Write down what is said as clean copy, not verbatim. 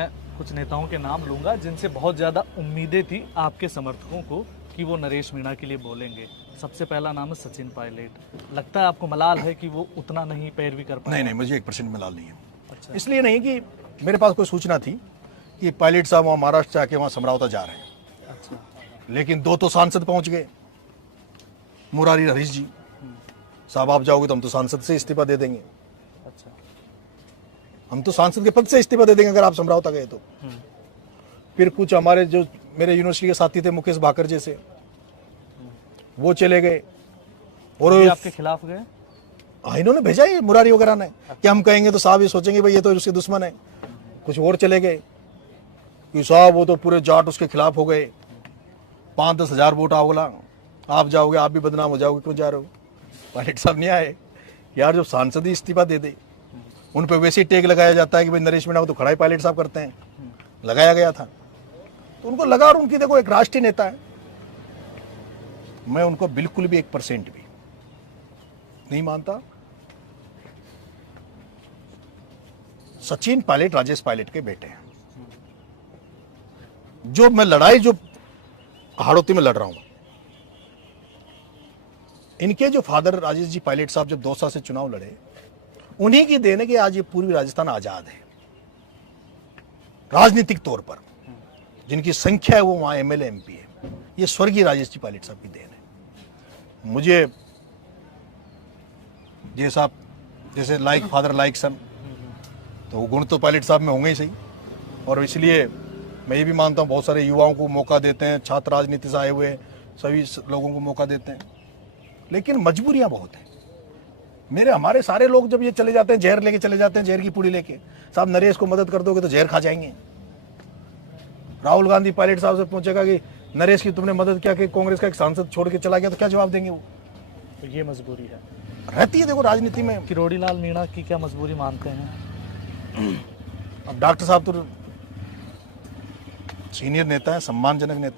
मैं कुछ नेताओं के नाम लूंगा जिनसे बहुत ज़्यादा उम्मीदें थी आपके समर्थकों को कि वो नरेश मीणा के लिए बोलेंगे। सबसे पहला नाम है सचिन पायलट। लगता है आपको मलाल है कि वो उतना नहीं पैरवी कर पाए? नहीं, मुझे 1% मलाल नहीं है। अच्छा। इसलिए नहीं कि मेरे पास कोई सूचना थी कि पायलट साहब वहाँ महाराष्ट्र जाके वहाँ समरावता जा रहे हैं। अच्छा। लेकिन 2 तो सांसद पहुँच गए, मुरारी हरीश जी साहब, आप जाओगे तो हम तो सांसद से इस्तीफा दे देंगे। अच्छा। हम तो सांसद के पद से इस्तीफा दे देंगे अगर आप समरावता गए तो। फिर कुछ हमारे जो मेरे यूनिवर्सिटी के साथी थे मुकेश भाकर जैसे, वो चले गए। और ये आपके खिलाफ गए? हाँ, इन्होंने भेजा ही मुरारी वगैरह ने कि हम कहेंगे तो साहब ये सोचेंगे भाई ये तो उसके दुश्मन है। कुछ और चले गए कि साहब वो तो पूरे जाट उसके खिलाफ हो गए, 5-10 हज़ार वोट आओला, आप जाओगे आप भी बदनाम हो जाओगे, क्यों जा रहे हो? पायलट साहब नहीं आए। यार जब सांसद ही इस्तीफा दे दे, उन पर वैसे ही टेक लगाया जाता है कि भाई नरेश मीणा को तो खड़ा ही पायलट साहब करते हैं, लगाया गया था तो उनको लगा। और उनकी देखो एक राष्ट्रीय नेता है, मैं उनको बिल्कुल भी 1% भी नहीं मानता। सचिन पायलट राजेश पायलट के बेटे हैं। जो मैं लड़ाई जो हाड़ौती में लड़ रहा हूं, इनके जो फादर राजेश जी पायलट साहब जब दौसा से चुनाव लड़े, उन्हीं की देन है कि आज ये पूर्वी राजस्थान आजाद है राजनीतिक तौर पर। जिनकी संख्या है वो वहां एमएलए एमपी है, ये स्वर्गीय राजेश जी पायलट साहब की देन है। मुझे जैसे लाइक फादर लाइक सन, तो वो गुण तो पायलट साहब में होंगे ही सही। और इसलिए मैं ये भी मानता हूँ बहुत सारे युवाओं को मौका देते हैं, छात्र राजनीति से आए हुए सभी लोगों को मौका देते हैं, लेकिन मजबूरियां बहुत हैं। हमारे सारे लोग जब ये चले जाते हैं, जहर लेके चले जाते हैं, जहर की पूड़ी लेके, साहब नरेश को मदद कर दोगे तो जहर खा जाएंगे। राहुल गांधी पायलट साहब से पूछेगा कि नरेश की तुमने मदद क्या कि कांग्रेस का एक सांसद छोड़ के चला गया, तो क्या जवाब देंगे वो? तो ये मजबूरी है रहती है देखो राजनीति में। किरोड़ी लाल मीणा की क्या मजबूरी मानते हैं? अब डॉक्टर साहब तो सीनियर नेता है, सम्मानजनक नेता।